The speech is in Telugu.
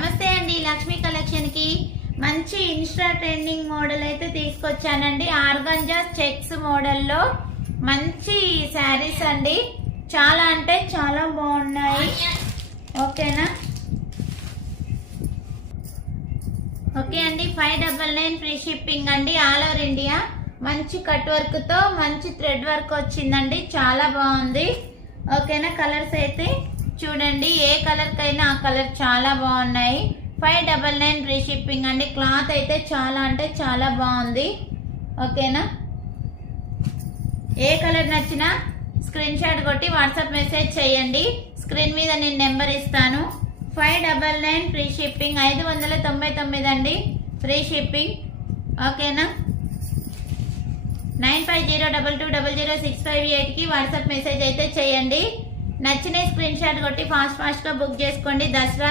నమస్తే అండి, లక్ష్మీ కలెక్షన్ కి మంచి ఇన్స్టా ట్రెండింగ్ మోడల్ అయితే తీసుకొచ్చానండి. ఆర్గంజా చెక్స్ మోడల్లో మంచి శారీస్ అండి. చాలా అంటే చాలా బాగున్నాయి. ఓకేనా? ఓకే అండి. 599 ఫ్రీ షిప్పింగ్ అండి. All over India. మంచి కట్ వర్క్ తో మంచి థ్రెడ్ వర్క్ వచ్చిందండి. చాలా బాగుంది. ఓకేనా? కలర్స్ అయితే చూడండి, ఏ కలర్ కైనా ఆ కలర్ చాలా బాగున్నాయి. 599 ఫ్రీ షిప్పింగ్ అండి. క్లాత్ అయితే చాలా అంటే చాలా బాగుంది. ఓకేనా? ఏ కలర్ నచ్చినా స్క్రీన్ షాట్ కొట్టి వాట్సాప్ మెసేజ్ చేయండి. స్క్రీన్ మీద నేను నెంబర్ ఇస్తాను. 599 ఫ్రీ షిప్పింగ్, 599 అండి ఫ్రీ షిప్పింగ్. ఓకేనా? 9502200658 కి వాట్సాప్ మెసేజ్ అయితే చేయండి. నచ్చిన స్క్రీన్ షాట్ కొట్టి ఫాస్ట్ గా బుక్ చేసుకోండి. దసరా